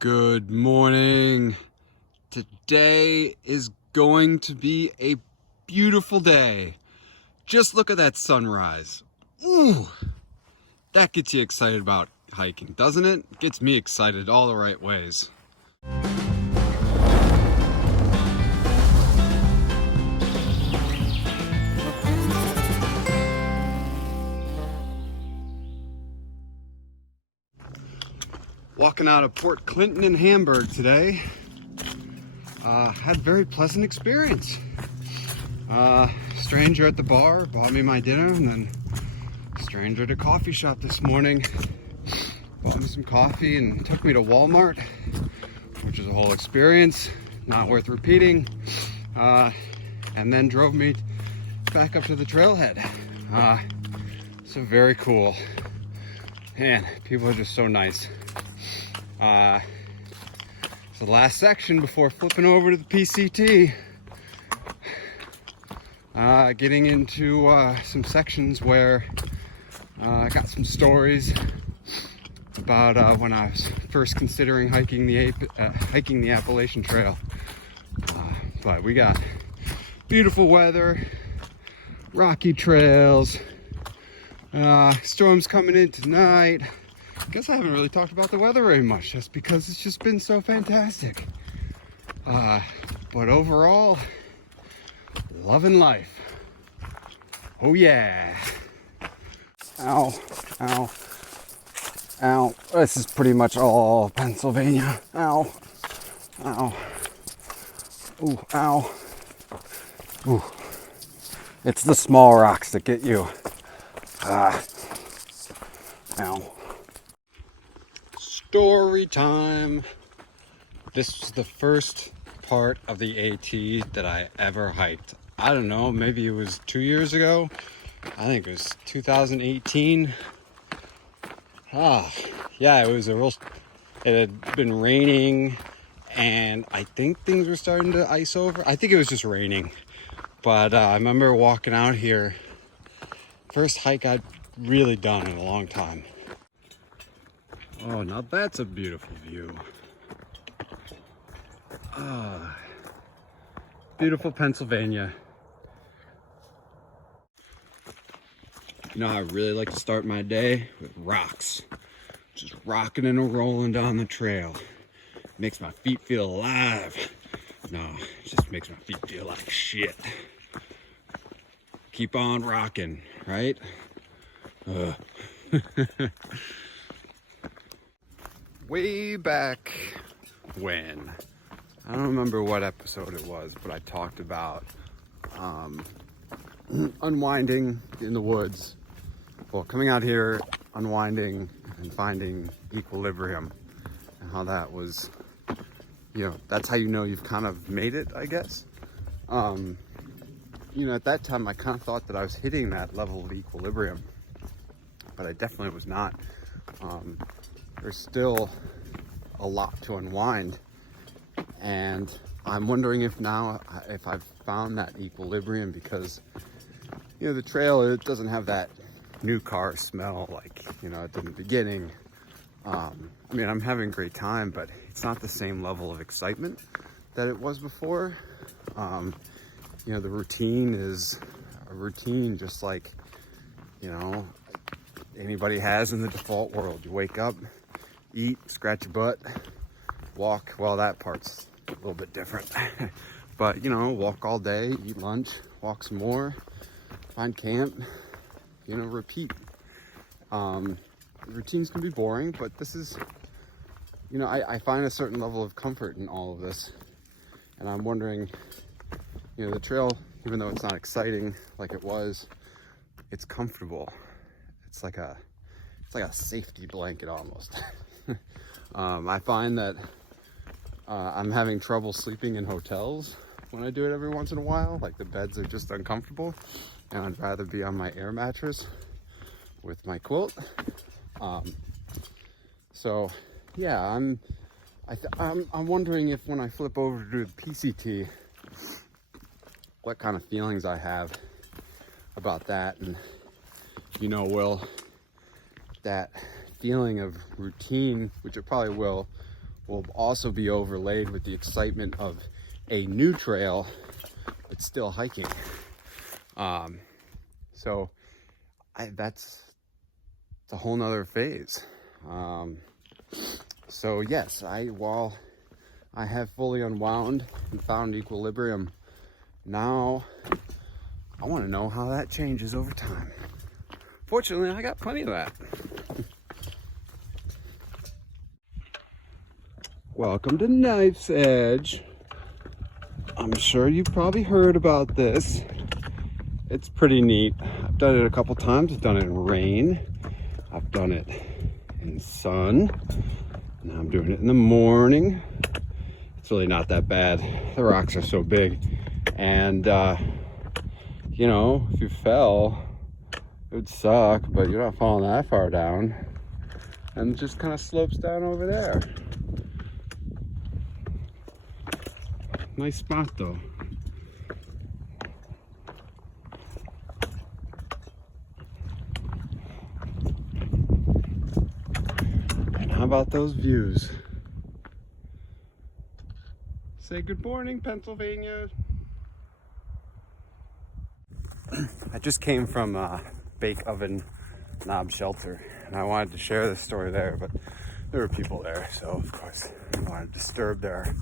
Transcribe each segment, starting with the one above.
Good morning. Today is going to be a beautiful day. Just look at that sunrise. Ooh, that gets you excited about hiking, doesn't it? Gets me excited all the right ways. Walking out of Port Clinton in Hamburg today. Had a very pleasant experience. Stranger at the bar bought me my dinner, and then stranger at a coffee shop this morning bought me some coffee and took me to Walmart, which is a whole experience, not worth repeating, and then drove me back up to the trailhead. So very cool. Man, people are just so nice. So the last section before flipping over to the PCT, getting into some sections where I got some stories about when I was first considering hiking the Appalachian Trail. But we got beautiful weather, rocky trails, storms coming in tonight. I guess I haven't really talked about the weather very much, just because it's just been so fantastic. But overall, loving life. Oh yeah. Ow, ow, ow. This is pretty much all Pennsylvania. Ow, ow. Ooh, ow. Ooh. It's the small rocks that get you. Ow. Story time. This was the first part of the AT that I ever hiked. I don't know, maybe it was 2 years ago. I think it was 2018. Yeah, it had been raining, and I think things were starting to ice over. I think it was just raining. But I remember walking out here, first hike I'd really done in a long time. Oh, now that's a beautiful view. Beautiful Pennsylvania. You know, I really like to start my day with rocks. Just rocking and rolling down the trail. Makes my feet feel alive. No, it just makes my feet feel like shit. Keep on rocking, right? Way back when, I don't remember what episode it was, but I talked about unwinding in the woods. Well, coming out here, unwinding and finding equilibrium, and how that was, that's how you know you've kind of made it, I guess. At that time I kind of thought that I was hitting that level of equilibrium, but I definitely was not. There's still a lot to unwind, and I'm wondering if I've found that equilibrium, because the trail, it doesn't have that new car smell like at the beginning. I'm having a great time, but it's not the same level of excitement that it was before. The routine is a routine, just like anybody has in the default world. You wake up, eat, scratch your butt, walk. Well, that part's a little bit different. But walk all day, eat lunch, walk some more, find camp, repeat. Routines can be boring, but this is, I find a certain level of comfort in all of this. And I'm wondering, the trail, even though it's not exciting like it was, it's comfortable. It's like a safety blanket almost. I find that I'm having trouble sleeping in hotels when I do it every once in a while. Like, the beds are just uncomfortable, and I'd rather be on my air mattress with my quilt. So yeah, I'm wondering if when I flip over to the PCT, what kind of feelings I have about that. And will that feeling of routine, which it probably will will also be overlaid with the excitement of a new trail, but still hiking. So that's a whole nother phase. So yes, while I have fully unwound and found equilibrium, now I want to know how that changes over time. Fortunately, I got plenty of that. Welcome to Knife's Edge. I'm sure you've probably heard about this. It's pretty neat. I've done it a couple times. I've done it in rain. I've done it in sun. Now I'm doing it in the morning. It's really not that bad. The rocks are so big. And, you know, if you fell, it would suck, but you're not falling that far down. And it just kind of slopes down over there. Nice spot though. And how about those views? Say good morning, Pennsylvania. I just came from Bake Oven Knob Shelter, and I wanted to share this story there, but there were people there, so of course I don't want to disturb their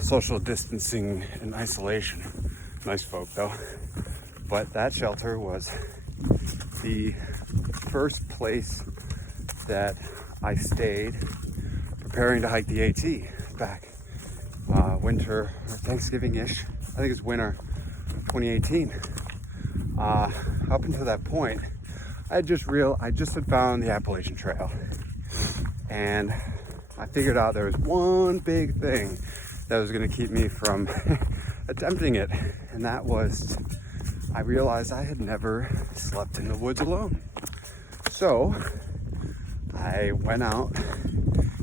social distancing and isolation. Nice folk though. But that shelter was the first place that I stayed preparing to hike the AT back winter or Thanksgiving-ish. I think it's winter 2018. Up until that point, I just had found the Appalachian Trail, and I figured out there was one big thing that was going to keep me from attempting it, and that was I realized I had never slept in the woods alone. So I went out.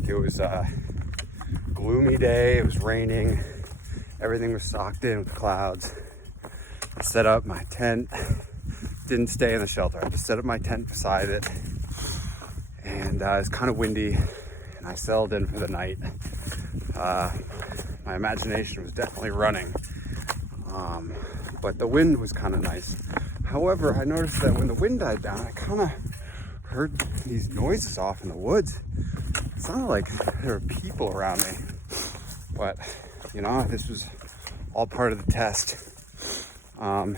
It was a gloomy day. It was raining. Everything was socked in with clouds. I set up my tent. Didn't stay in the shelter. I just set up my tent beside it, and it was kind of windy, and I settled in for the night. My imagination was definitely running, but the wind was kind of nice. However, I noticed that when the wind died down, I kind of heard these noises off in the woods. It sounded like there were people around me, but you know, this was all part of the test. So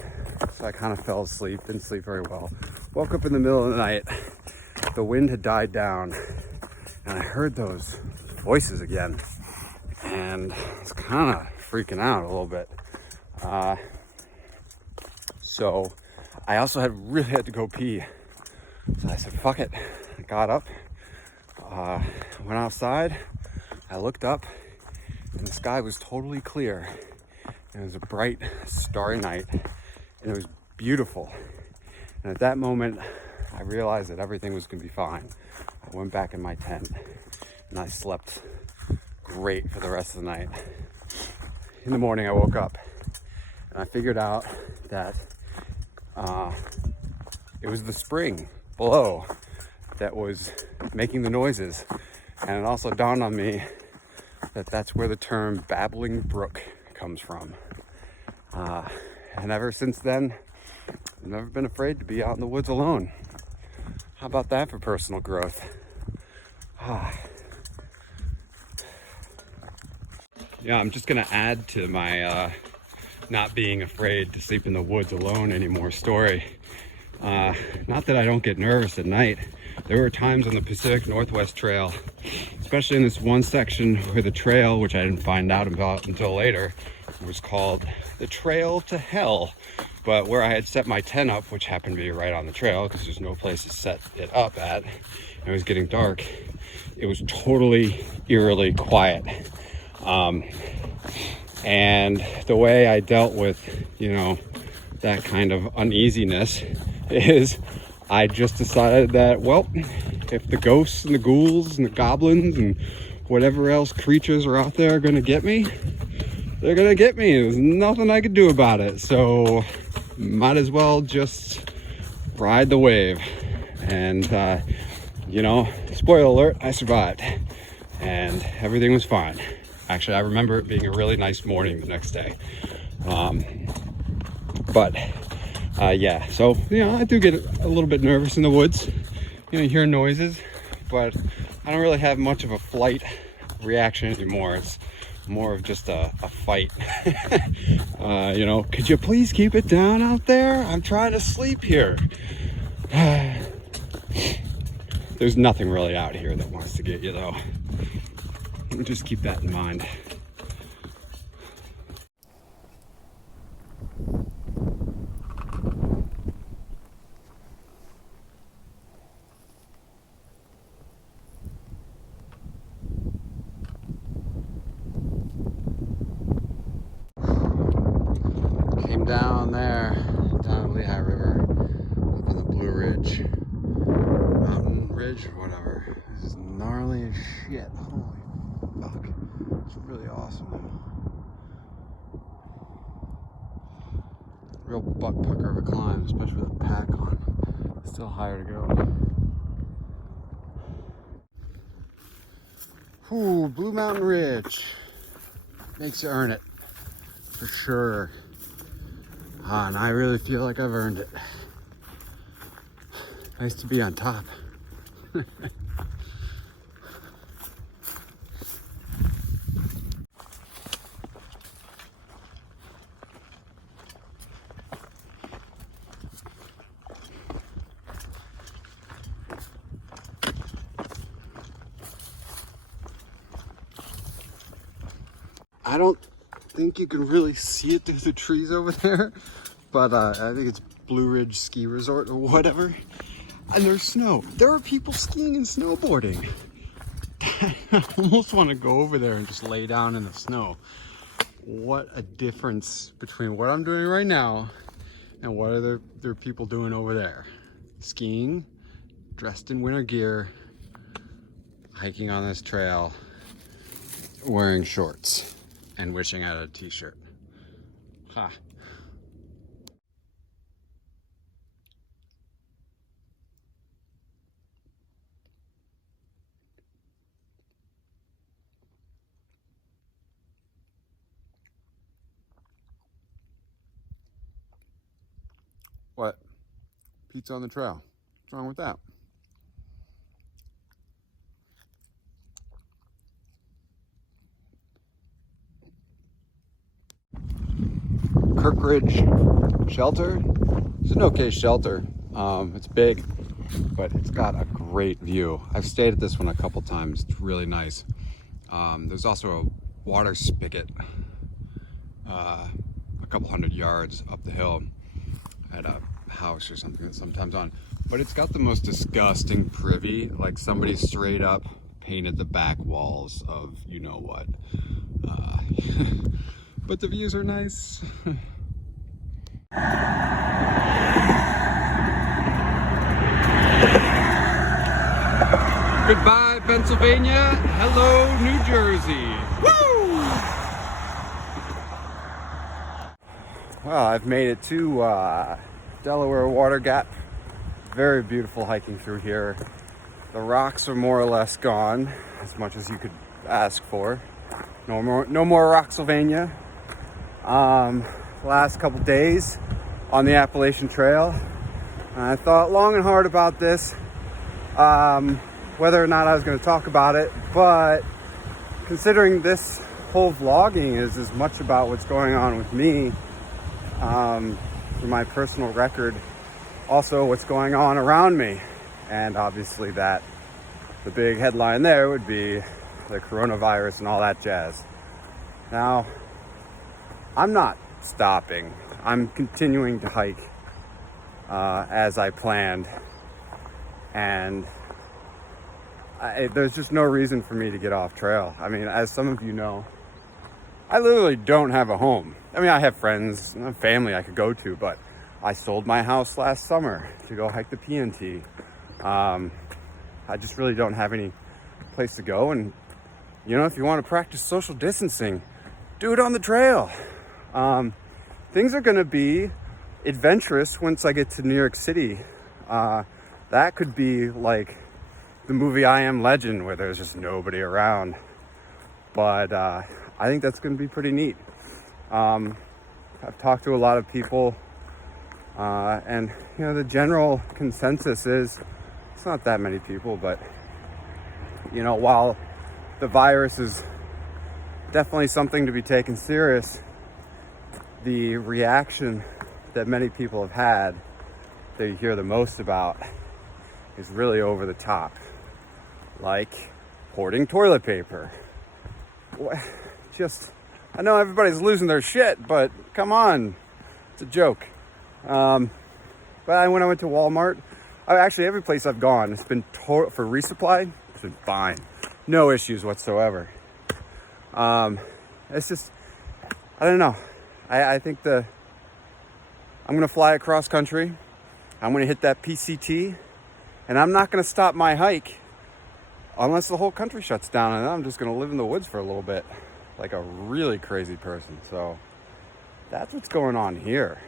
I kind of fell asleep, didn't sleep very well. Woke up in the middle of the night. The wind had died down, and I heard those voices again, and I was kind of freaking out a little bit. So I also really had to go pee. So I said, fuck it. I got up, went outside. I looked up, and the sky was totally clear. It was a bright, starry night, and it was beautiful. And at that moment, I realized that everything was going to be fine. I went back in my tent, and I slept great for the rest of the night. In the morning, I woke up, and I figured out that it was the spring below that was making the noises. And it also dawned on me that that's where the term babbling brook comes from. And ever since then, I've never been afraid to be out in the woods alone. How about that for personal growth? Yeah, I'm just gonna add to my not being afraid to sleep in the woods alone anymore story. Not that I don't get nervous at night. There were times on the Pacific Northwest Trail, especially in this one section where the trail, which I didn't find out about until later, was called the Trail to Hell. But where I had set my tent up, which happened to be right on the trail because there's no place to set it up at, and it was getting dark, it was totally eerily quiet. And the way I dealt with, you know, that kind of uneasiness is I just decided that, well, if the ghosts and the ghouls and the goblins and whatever else creatures are out there are going to get me, they're going to get me. There's nothing I could do about it. So might as well just ride the wave. And, you know, spoiler alert, I survived. and everything was fine. Actually, I remember it being a really nice morning the next day. Yeah, so, you know, I do get a little bit nervous in the woods. You know, you hear noises, but I don't really have much of a flight reaction anymore. It's more of just a fight. You know, could you please keep it down out there? I'm trying to sleep here. There's nothing really out here that wants to get you, though. Just keep that in mind. Came down there, down the Lehigh River, up on the Blue Ridge, Mountain Ridge, or whatever. This is gnarly as shit. Holy fuck. It's really awesome though. Real butt pucker of a climb, especially with a pack on. Still higher to go. Ooh, Blue Mountain Ridge. Makes you earn it, for sure. And I really feel like I've earned it. Nice to be on top. I don't think you can really see it through the trees over there, but I think it's Blue Ridge Ski Resort or whatever. And there's snow. There are people skiing and snowboarding. I almost want to go over there and just lay down in the snow. What a difference between what I'm doing right now and what are there people doing over there. Skiing, dressed in winter gear, hiking on this trail, wearing shorts, and wishing I had a t-shirt. Ha. What? Pizza on the trail. What's wrong with that? Kirkridge Shelter. It's an okay shelter. It's big, but it's got a great view. I've stayed at this one a couple times. It's really nice. There's also a water spigot a couple hundred yards up the hill at a house or something that's sometimes on. But it's got the most disgusting privy. Like somebody straight up painted the back walls of you know what. But the views are nice. Goodbye, Pennsylvania. Hello, New Jersey. Woo! Well, I've made it to Delaware Water Gap. Very beautiful hiking through here. The rocks are more or less gone, as much as you could ask for. No more Rocksylvania. Last couple days on the Appalachian Trail. I thought long and hard about this, whether or not I was going to talk about it, but considering this whole vlogging is as much about what's going on with me, for my personal record, also what's going on around me, and obviously that the big headline there would be the coronavirus and all that jazz. Now, I'm not stopping. I'm continuing to hike as I planned, and there's just no reason for me to get off trail. I mean, as some of you know, I literally don't have a home. I mean, I have friends and family I could go to, but I sold my house last summer to go hike the PNT. I just really don't have any place to go, and you know, if you want to practice social distancing, do it on the trail. Things are going to be adventurous once I get to New York City. That could be like the movie I Am Legend, where there's just nobody around. But I think that's going to be pretty neat. I've talked to a lot of people, and you know, the general consensus is it's not that many people, but you know, while the virus is definitely something to be taken serious, the reaction that many people have had that you hear the most about is really over the top, like hoarding toilet paper. Just, I know everybody's losing their shit, but come on, it's a joke. But when I went to Walmart, actually every place I've gone, it's been for resupply, it's been fine, no issues whatsoever. It's just, I don't know. I think I'm gonna fly across country. I'm gonna hit that PCT, and I'm not gonna stop my hike unless the whole country shuts down, and then I'm just gonna live in the woods for a little bit, like a really crazy person. So that's what's going on here.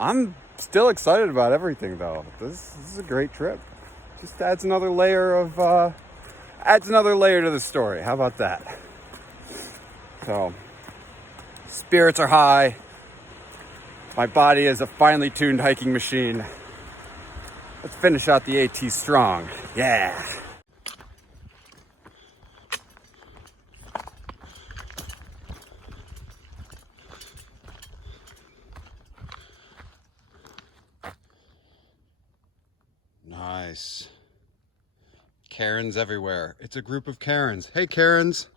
I'm still excited about everything, though. This is a great trip. Just adds another layer to the story. How about that? So spirits are high. My body is a finely tuned hiking machine. Let's finish out the AT strong. Yeah. Nice. Karens everywhere. It's a group of Karens. Hey, Karens.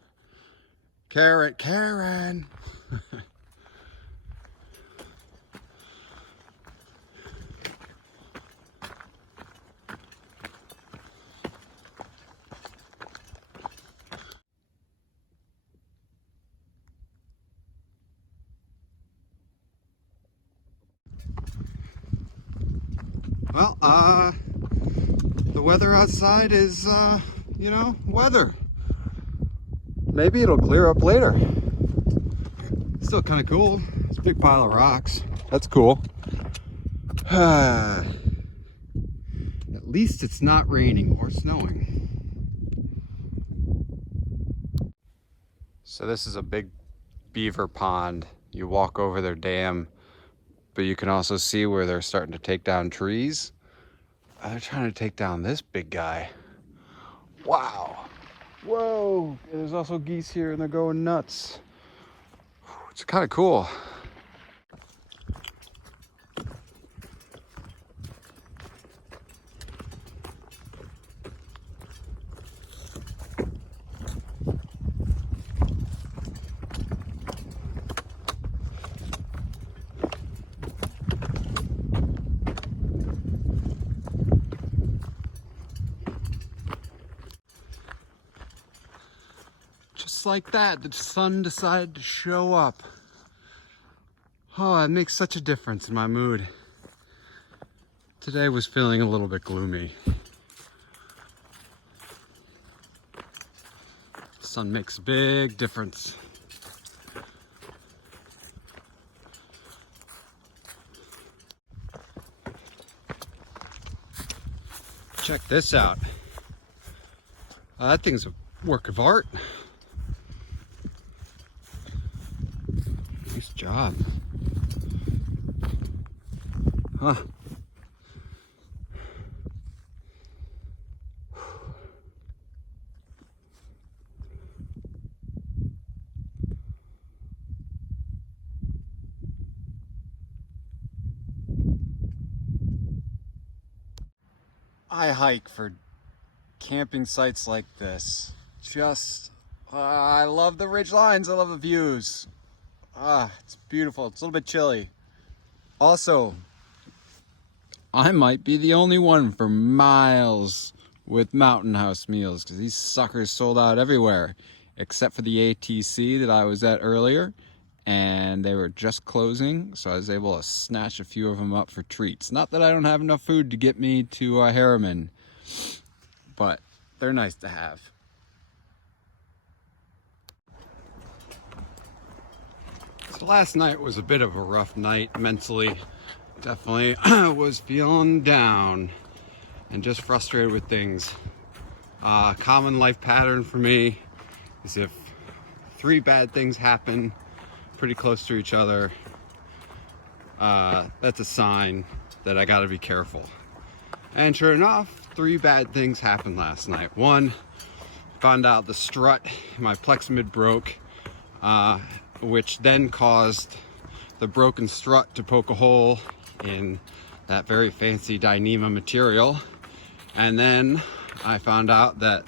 Karen. Well, the weather outside is, you know, weather. Maybe it'll clear up later. Still kind of cool. It's a big pile of rocks. That's cool. At least it's not raining or snowing. So this is a big beaver pond. You walk over their dam, but you can also see where they're starting to take down trees. They're trying to take down this big guy. Wow. Whoa. There's also geese here and they're going nuts. It's kind of cool. Just like that, the sun decided to show up. Oh, it makes such a difference in my mood. Today was feeling a little bit gloomy. The sun makes a big difference. Check this out. That thing's a work of art. Nice job. Huh. I hike for camping sites like this. I love the ridge lines. I love the views. It's beautiful. It's a little bit chilly. Also, I might be the only one for miles with Mountain House meals because these suckers sold out everywhere except for the ATC that I was at earlier, and they were just closing, so I was able to snatch a few of them up for treats. Not that I don't have enough food to get me to Harriman, but they're nice to have. So last night was a bit of a rough night mentally. Definitely was feeling down. and just frustrated with things. Common life pattern for me is if 3 bad things happen pretty close to each other, that's a sign that I gotta be careful. And sure enough, 3 bad things happened last night. One, found out the strut in my Pleximid broke, which then caused the broken strut to poke a hole in that very fancy Dyneema material. And then I found out that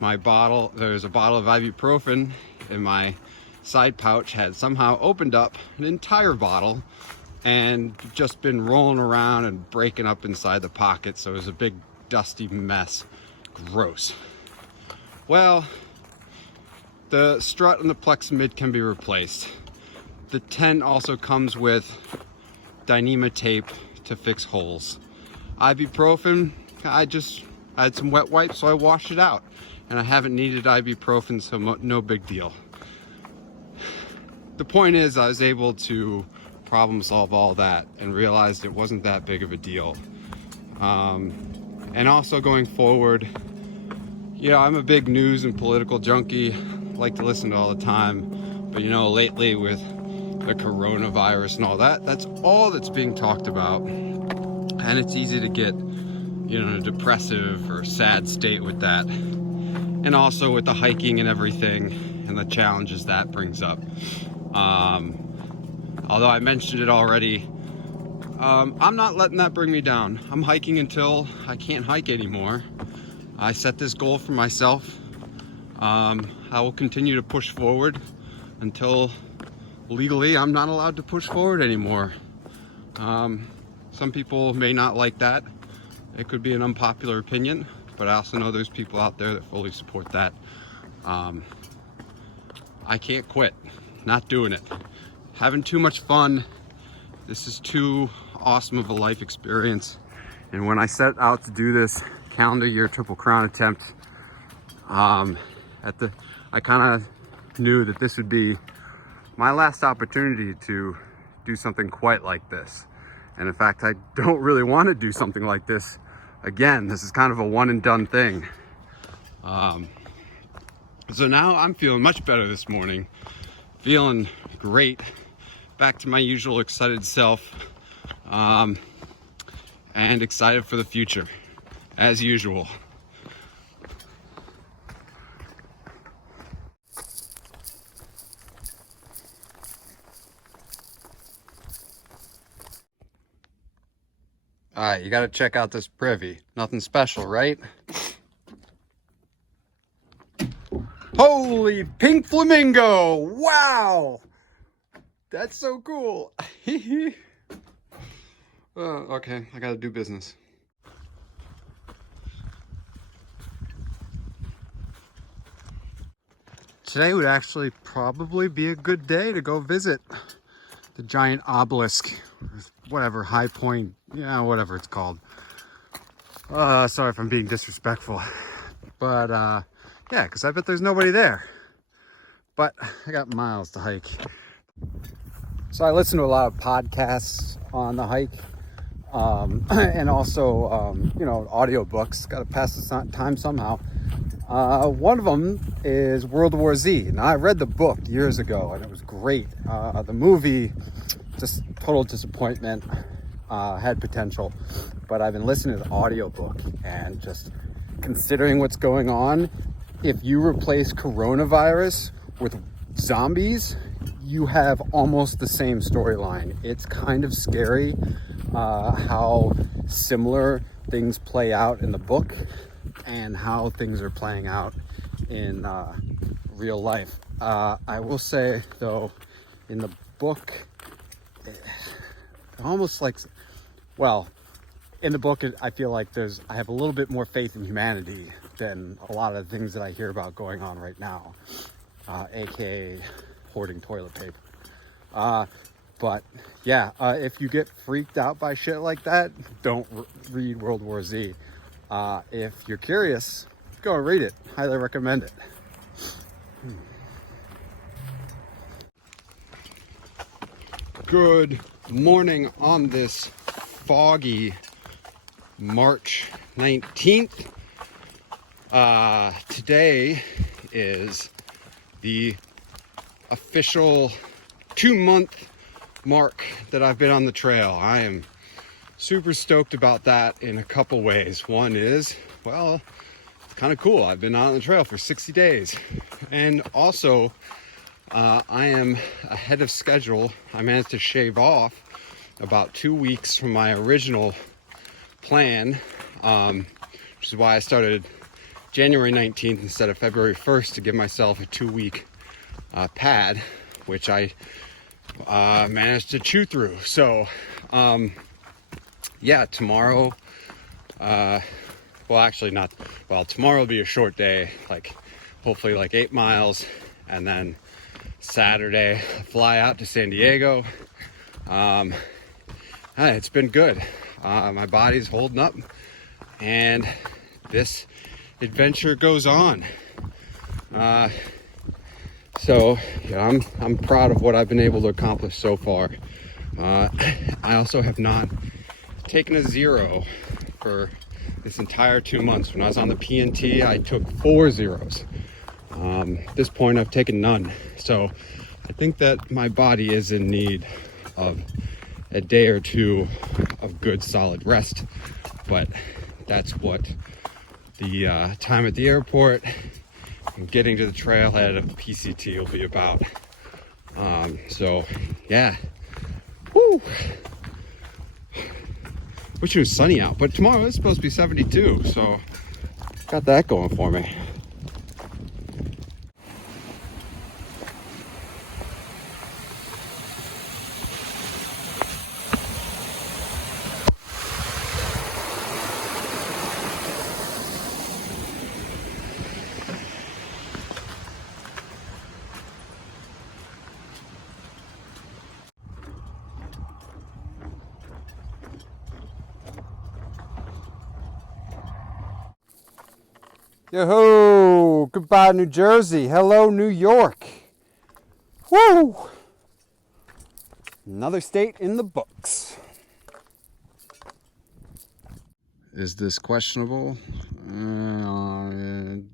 there's a bottle of ibuprofen in my side pouch had somehow opened up an entire bottle and just been rolling around and breaking up inside the pocket. So it was a big dusty mess. Gross. Well, the strut and the Pleximid can be replaced. The tent also comes with Dyneema tape to fix holes. Ibuprofen, I had some wet wipes, so I washed it out. And I haven't needed ibuprofen, so no big deal. The point is, I was able to problem solve all that and realized it wasn't that big of a deal. And also going forward, I'm a big news and political junkie, like to listen to all the time. But lately with the coronavirus and all that, that's all that's being talked about. And it's easy to get, in a depressive or sad state with that. And also with the hiking and everything and the challenges that brings up. Although I mentioned it already, I'm not letting that bring me down. I'm hiking until I can't hike anymore. I set this goal for myself. I will continue to push forward until legally I'm not allowed to push forward anymore. Some people may not like that. It could be an unpopular opinion, but I also know there's people out there that fully support that. I can't quit. Not doing it. Having too much fun. This is too awesome of a life experience. And when I set out to do this calendar year Triple Crown attempt, I kind of knew that this would be my last opportunity to do something quite like this. And in fact, I don't really want to do something like this again. This is kind of a one and done thing. So now I'm feeling much better this morning. Feeling great. Back to my usual excited self. And excited for the future, as usual. All right, you got to check out this privy. Nothing special, right? Holy pink flamingo! Wow! That's so cool. Okay, I got to do business. Today would actually probably be a good day to go visit the giant obelisk, whatever, High Point, whatever it's called. Sorry if I'm being disrespectful, but yeah, because I bet there's nobody there. But I got miles to hike. So I listen to a lot of podcasts on the hike, and also, audiobooks. Got to pass the time somehow. One of them is World War Z. Now, I read the book years ago, and it was great. The movie, just total disappointment. Had potential, but I've been listening to the audiobook and just considering what's going on. If you replace coronavirus with zombies, you have almost the same storyline. It's kind of scary how similar things play out in the book and how things are playing out in real life. I will say, though, in the book, almost like, in the book, I feel like I have a little bit more faith in humanity than a lot of the things that I hear about going on right now, aka hoarding toilet paper. But yeah, if you get freaked out by shit like that, don't read World War Z. If you're curious, go and read it. Highly recommend it. Good morning on this foggy March 19th. Today is the official 2-month mark that I've been on the trail. I am super stoked about that in a couple ways. One is, well, it's kind of cool. I've been on the trail for 60 days. And also, I am ahead of schedule. I managed to shave off about 2 weeks from my original plan, which is why I started January 19th instead of February 1st to give myself a 2-week pad, which I managed to chew through. So, yeah, tomorrow, well, actually not, well, tomorrow will be a short day, like hopefully like 8 miles, and then Saturday, fly out to San Diego. It's been good. My body's holding up, and this adventure goes on. So yeah, I'm proud of what I've been able to accomplish so far. I also have not taken a zero for this entire 2 months. When I was on the PNT, I took 4 zeros. At this point, I've taken none. So I think that my body is in need of a day or two of good solid rest, but that's what the time at the airport and getting to the trailhead of the PCT will be about. So yeah, woo. Wish it was sunny out, but tomorrow is supposed to be 72, so got that going for me. Yo-ho! Goodbye, New Jersey. Hello, New York. Woo! Another state in the books. Is this questionable? I mean,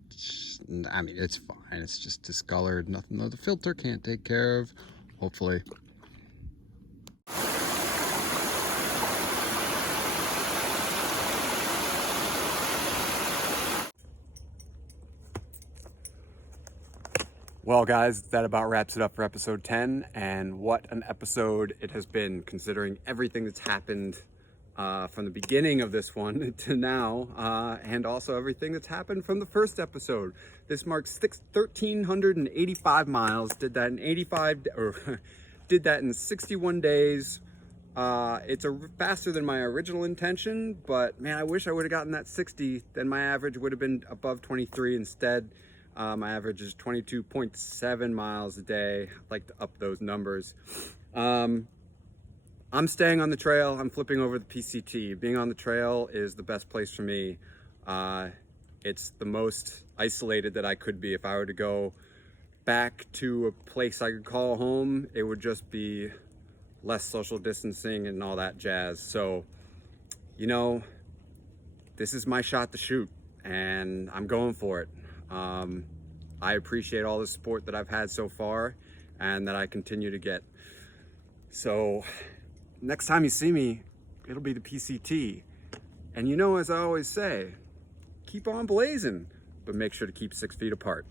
it's fine. It's just discolored. Nothing that the filter can't take care of. Hopefully. Well, guys, that about wraps it up for episode 10, and what an episode it has been, considering everything that's happened from the beginning of this one to now, and also everything that's happened from the first episode. This marks 1,385 miles. Did that in 61 days. It's faster than my original intention, but man, I wish I would have gotten that 60. Then my average would have been above 23 instead. My average is 22.7 miles a day. I'd like to up those numbers. I'm staying on the trail. I'm flipping over the PCT. Being on the trail is the best place for me. It's the most isolated that I could be. If I were to go back to a place I could call home, it would just be less social distancing and all that jazz. So, you know, this is my shot to shoot, and I'm going for it. I appreciate all the support that I've had so far and that I continue to get. So next time you see me, it'll be the PCT. And you know, as I always say, keep on blazing, but make sure to keep 6 feet apart.